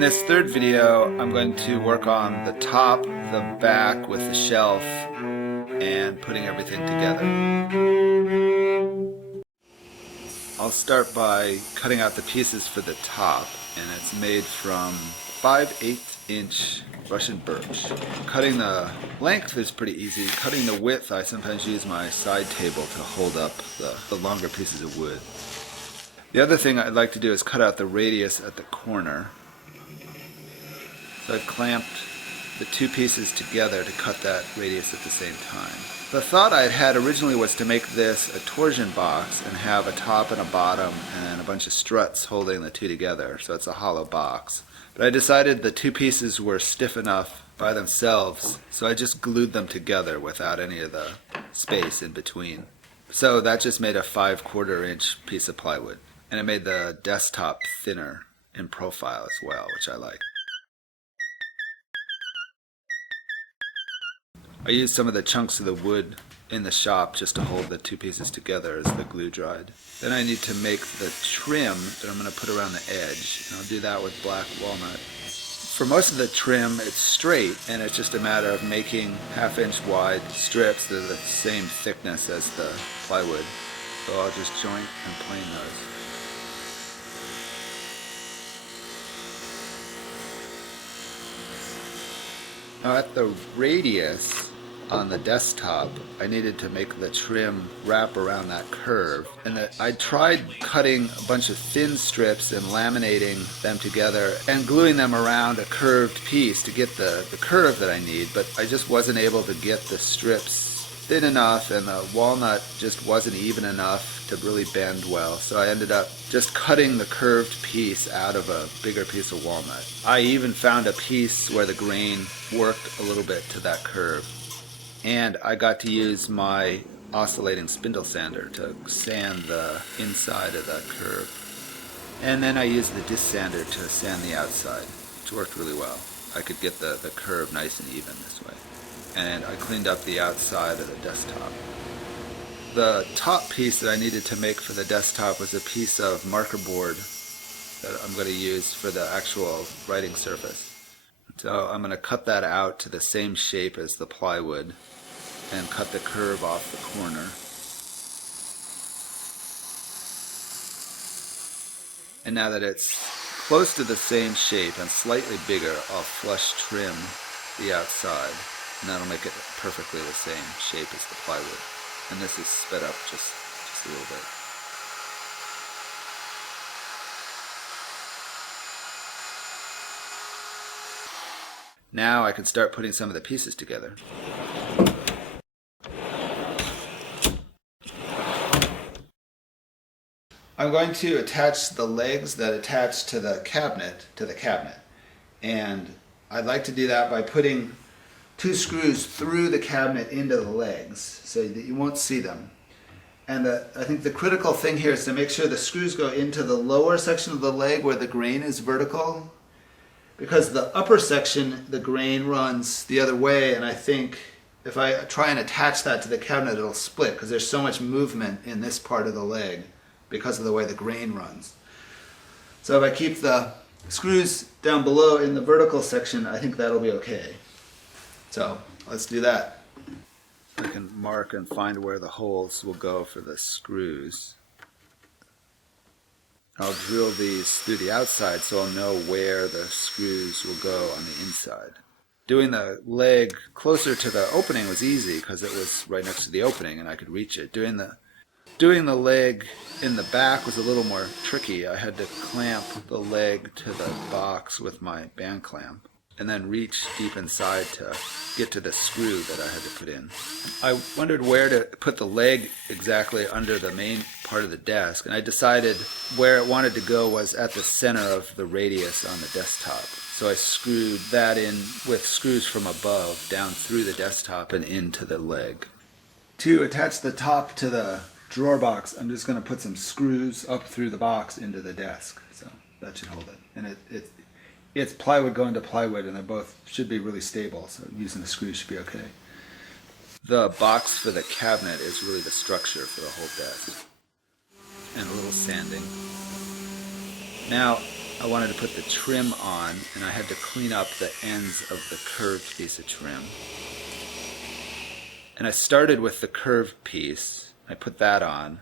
In this third video, I'm going to work on the top, the back with the shelf, and putting everything together. I'll start by cutting out the pieces for the top, and it's made from 5/8" Russian birch. Cutting the length is pretty easy. Cutting the width, I sometimes use my side table to hold up the longer pieces of wood. The other thing I'd like to do is cut out the radius at the corner. So I've clamped the two pieces together to cut that radius at the same time. The thought I had originally was to make this a torsion box and have a top and a bottom and a bunch of struts holding the two together, so it's a hollow box. But I decided the two pieces were stiff enough by themselves, so I just glued them together without any of the space in between. So that just made a 5/4 inch piece of plywood. And it made the desktop thinner in profile as well, which I like. I used some of the chunks of the wood in the shop just to hold the two pieces together as the glue dried. Then I need to make the trim that I'm going to put around the edge, and I'll do that with black walnut. For most of the trim, it's straight, and it's just a matter of making 1/2 inch wide strips that are the same thickness as the plywood. So I'll just joint and plane those. Now at the radius on the desktop, I needed to make the trim wrap around that curve. And I tried cutting a bunch of thin strips and laminating them together and gluing them around a curved piece to get the curve that I need, but I just wasn't able to get the strips thin enough, and the walnut just wasn't even enough to really bend well. So I ended up just cutting the curved piece out of a bigger piece of walnut. I even found a piece where the grain worked a little bit to that curve. And I got to use my oscillating spindle sander to sand the inside of that curve. And then I used the disc sander to sand the outside, which worked really well. I could get the curve nice and even this way. And I cleaned up the outside of the desktop. The top piece that I needed to make for the desktop was a piece of marker board that I'm going to use for the actual writing surface. So I'm going to cut that out to the same shape as the plywood and cut the curve off the corner. And now that it's close to the same shape and slightly bigger, I'll flush trim the outside, and that'll make it perfectly the same shape as the plywood. And this is sped up just a little bit. Now I can start putting some of the pieces together. I'm going to attach the legs that attach to the cabinet and I'd like to do that by putting 2 screws through the cabinet into the legs so that you won't see them. And I think the critical thing here is to make sure the screws go into the lower section of the leg where the grain is vertical, because the upper section, the grain runs the other way, and I think if I try and attach that to the cabinet, it'll split because there's so much movement in this part of the leg because of the way the grain runs. So if I keep the screws down below in the vertical section, I think that'll be okay. So let's do that. I can mark and find where the holes will go for the screws. I'll drill these through the outside so I'll know where the screws will go on the inside. Doing the leg closer to the opening was easy because it was right next to the opening and I could reach it. Doing the leg in the back was a little more tricky. I had to clamp the leg to the box with my band clamp and then reach deep inside to get to the screw that I had to put in. I wondered where to put the leg exactly under the main part of the desk, and I decided where it wanted to go was at the center of the radius on the desktop. So I screwed that in with screws from above down through the desktop and into the leg. To attach the top to the drawer box, I'm just going to put some screws up through the box into the desk. So that should hold it. And it's plywood going to plywood, and they both should be really stable, so using the screws should be okay. The box for the cabinet is really the structure for the whole desk. And a little sanding. Now, I wanted to put the trim on, and I had to clean up the ends of the curved piece of trim. And I started with the curved piece. I put that on,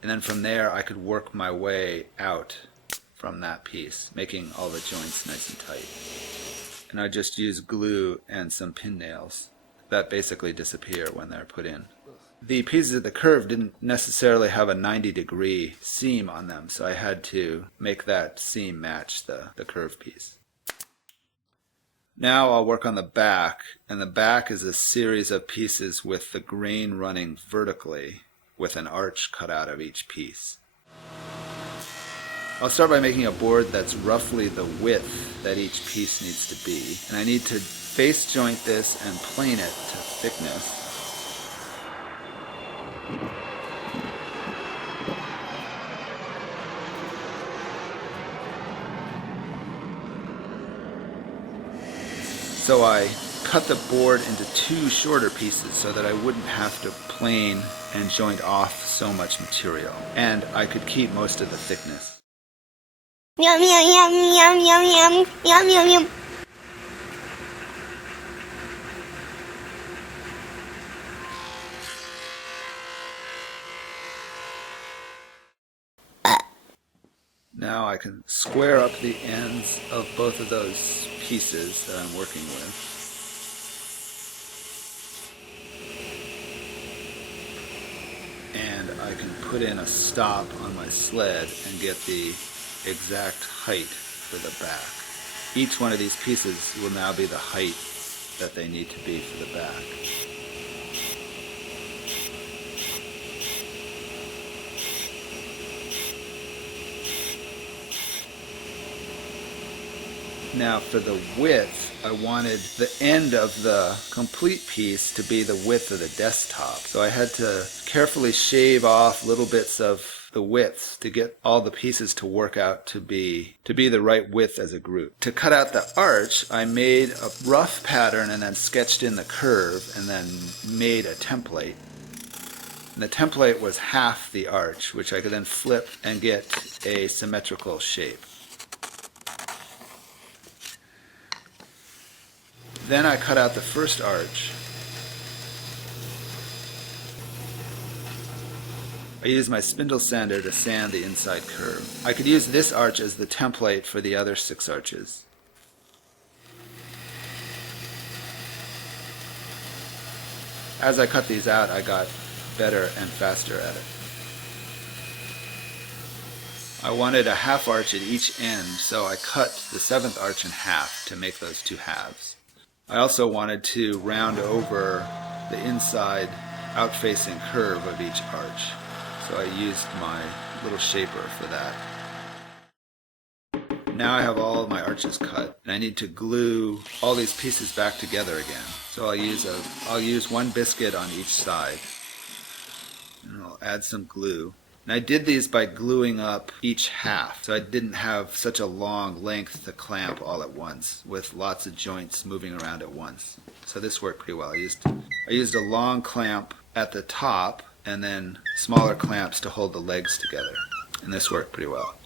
and then from there I could work my way out from that piece, making all the joints nice and tight. And I just use glue and some pin nails that basically disappear when they're put in. The pieces of the curve didn't necessarily have a 90-degree seam on them, so I had to make that seam match the curved piece. Now I'll work on the back, and the back is a series of pieces with the grain running vertically with an arch cut out of each piece. I'll start by making a board that's roughly the width that each piece needs to be, and I need to face joint this and plane it to thickness. So I cut the board into two shorter pieces so that I wouldn't have to plane and joint off so much material, and I could keep most of the thickness. Yum, yum, yum, yum, yum, yum, yum, yum, yum. Now I can square up the ends of both of those pieces that I'm working with. And I can put in a stop on my sled and get the exact height for the back. Each one of these pieces will now be the height that they need to be for the back. Now for the width, I wanted the end of the complete piece to be the width of the desktop. So I had to carefully shave off little bits of the width to get all the pieces to work out to be the right width as a group. To cut out the arch, I made a rough pattern and then sketched in the curve and then made a template. And the template was half the arch, which I could then flip and get a symmetrical shape. Then I cut out the first arch. I used my spindle sander to sand the inside curve. I could use this arch as the template for the other 6 arches. As I cut these out, I got better and faster at it. I wanted a half arch at each end, so I cut the 7th arch in half to make those 2 halves. I also wanted to round over the inside out-facing curve of each arch, so I used my little shaper for that. Now I have all of my arches cut, and I need to glue all these pieces back together again. So I'll use 1 biscuit on each side, and I'll add some glue. And I did these by gluing up each half, so I didn't have such a long length to clamp all at once, with lots of joints moving around at once. So this worked pretty well. I used a long clamp at the top, and then smaller clamps to hold the legs together. And this worked pretty well.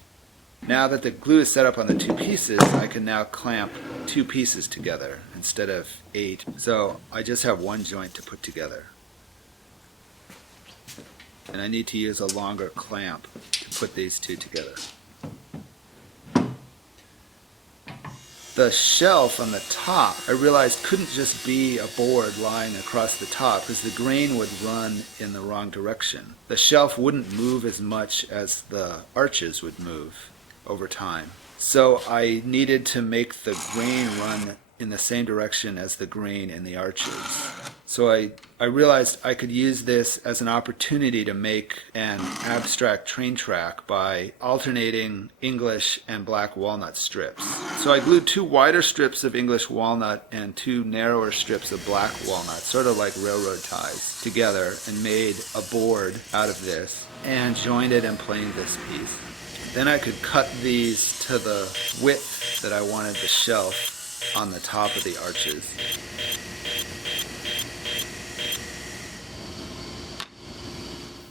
Now that the glue is set up on the 2 pieces, I can now clamp 2 pieces together instead of 8. So I just have 1 joint to put together. And I need to use a longer clamp to put these 2 together. The shelf on the top, I realized couldn't just be a board lying across the top because the grain would run in the wrong direction. The shelf wouldn't move as much as the arches would move over time. So I needed to make the grain run in the same direction as the grain in the arches. So I realized I could use this as an opportunity to make an abstract train track by alternating English and black walnut strips. So I glued 2 wider strips of English walnut and 2 narrower strips of black walnut, sort of like railroad ties, together and made a board out of this and joined it and planed this piece. Then I could cut these to the width that I wanted the shelf on the top of the arches.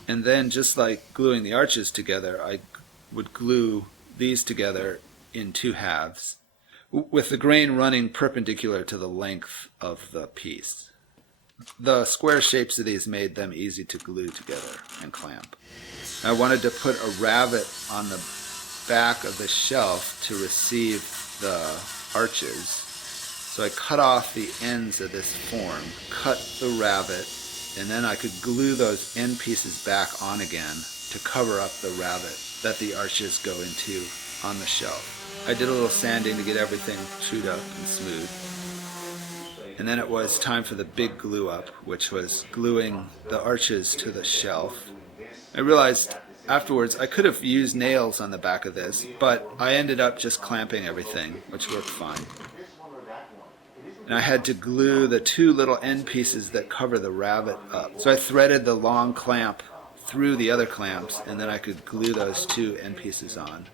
And then, just like gluing the arches together, I would glue these together in two halves, with the grain running perpendicular to the length of the piece. The square shapes of these made them easy to glue together and clamp. I wanted to put a rabbet on the back of the shelf to receive the arches. So I cut off the ends of this form, cut the rabbet, and then I could glue those end pieces back on again to cover up the rabbet that the arches go into on the shelf. I did a little sanding to get everything trued up and smooth. And then it was time for the big glue up, which was gluing the arches to the shelf. I realized afterwards I could have used nails on the back of this, but I ended up just clamping everything, which worked fine. And I had to glue the two little end pieces that cover the rabbet up. So I threaded the long clamp through the other clamps, and then I could glue those two end pieces on.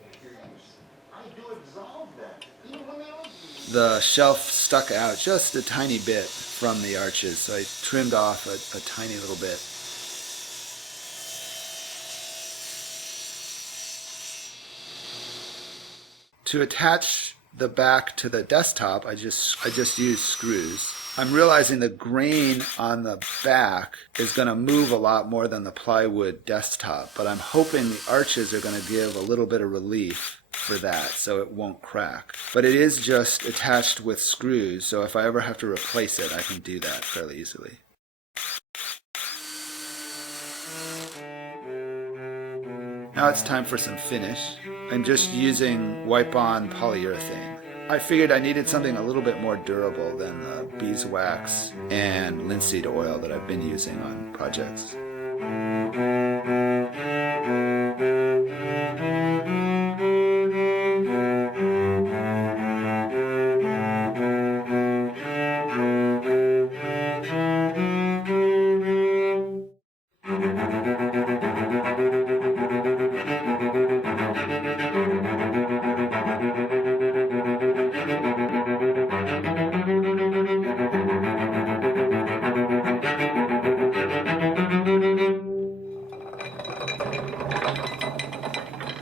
The shelf stuck out just a tiny bit from the arches, so I trimmed off a tiny little bit. To attach the back to the desktop, I just used screws. I'm realizing the grain on the back is going to move a lot more than the plywood desktop, but I'm hoping the arches are going to give a little bit of relief for that so it won't crack. But it is just attached with screws, so if I ever have to replace it, I can do that fairly easily. Now it's time for some finish. I'm just using wipe-on polyurethane. I figured I needed something a little bit more durable than the beeswax and linseed oil that I've been using on projects.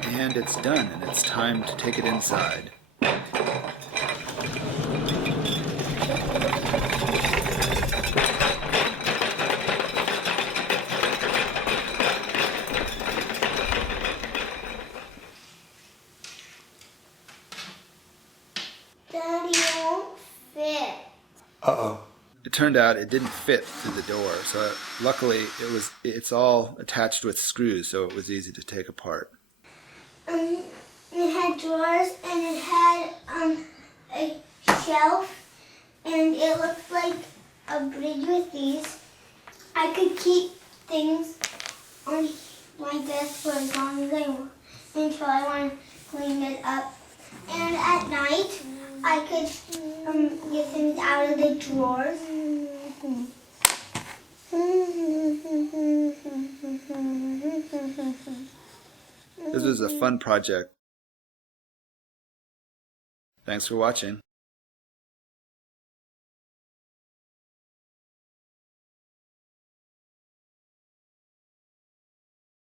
And it's done, and it's time to take it inside. Daddy, it won't fit. Uh-oh. It turned out it didn't fit through the door, so luckily it's all attached with screws, so it was easy to take apart. It had drawers and it had a shelf, and it looked like a bridge with these. I could keep things on my desk for as long as I want until I want to clean it up. And at night, I could get things out of the drawers. This was a fun project. Thanks for watching.